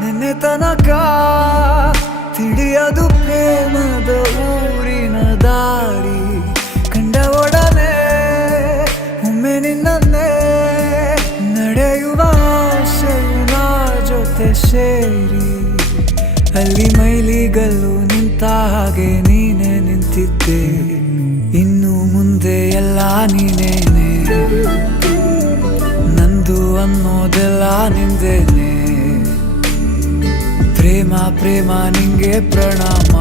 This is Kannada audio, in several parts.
ನಿನ್ನೆ ತನಕ ತಿಳಿಯದು ಪ್ರೇಮದ ಊರಿನ ದಾರಿ. ಕಂಡ ಒಡನೆ ಒಮ್ಮೆ ನಿನ್ನೇ ನಡೆಯುವ ಆಸೆಯ ಜೊತೆ ಸೇರಿ, ಅಲ್ಲಿ ಮೈಲಿಗಲ್ಲು ನಿಂತ ಹಾಗೆ ನೀನೆ ನಿಂತಿದ್ದೆ. ಇನ್ನು ಮುಂದೆ ಎಲ್ಲ ನೀನೇನೆ, ನಂದು ಅನ್ನೋದೆಲ್ಲ ನಿಂದೇನೆ. ಪ್ರೇಮ ಪ್ರೇಮ ನಿಂಗೆ ಪ್ರಣಾಮ,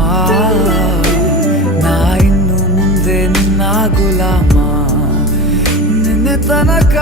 ನಾ ಇನ್ನು ಮುಂದೆ ನಿನ್ನ ಗುಲಾಮ. ನಿನ್ನೆ ತನಕ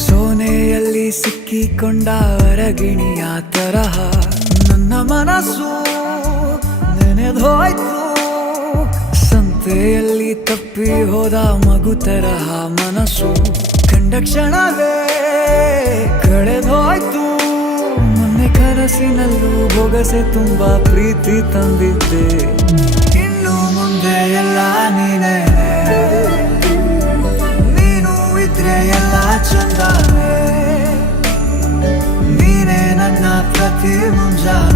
ಸೋನೆಯಲ್ಲಿ ಸಿಕ್ಕಿಕೊಂಡ ಹೊರಗಿಣಿಯ ತರಹ ನನ್ನ ಮನಸ್ಸು ನೆನೆದೋಯ್ತು. ಸಂತೆಯಲ್ಲಿ ತಪ್ಪಿ ಹೋದ ಮಗು ತರಹ ಮನಸ್ಸು ಕಂಡ ಕ್ಷಣವೇ ಕಳೆದೋಯ್ತು. ಮೊನ್ನೆ ಕನಸಿನಲ್ಲೂ ಬೊಗಸೆ ತುಂಬಾ ಪ್ರೀತಿ ತಂದಿದ್ದೆ. ಇನ್ನು ಮುಂದೆ ಎಲ್ಲ ನೀನೇ, ನೀನು ಇದ್ರೆ ಎಲ್ಲ ಚಂದಾನೆ. ನೀನೇ ನನ್ನ ಪ್ರತಿ ಮುಂಜಾನೆ.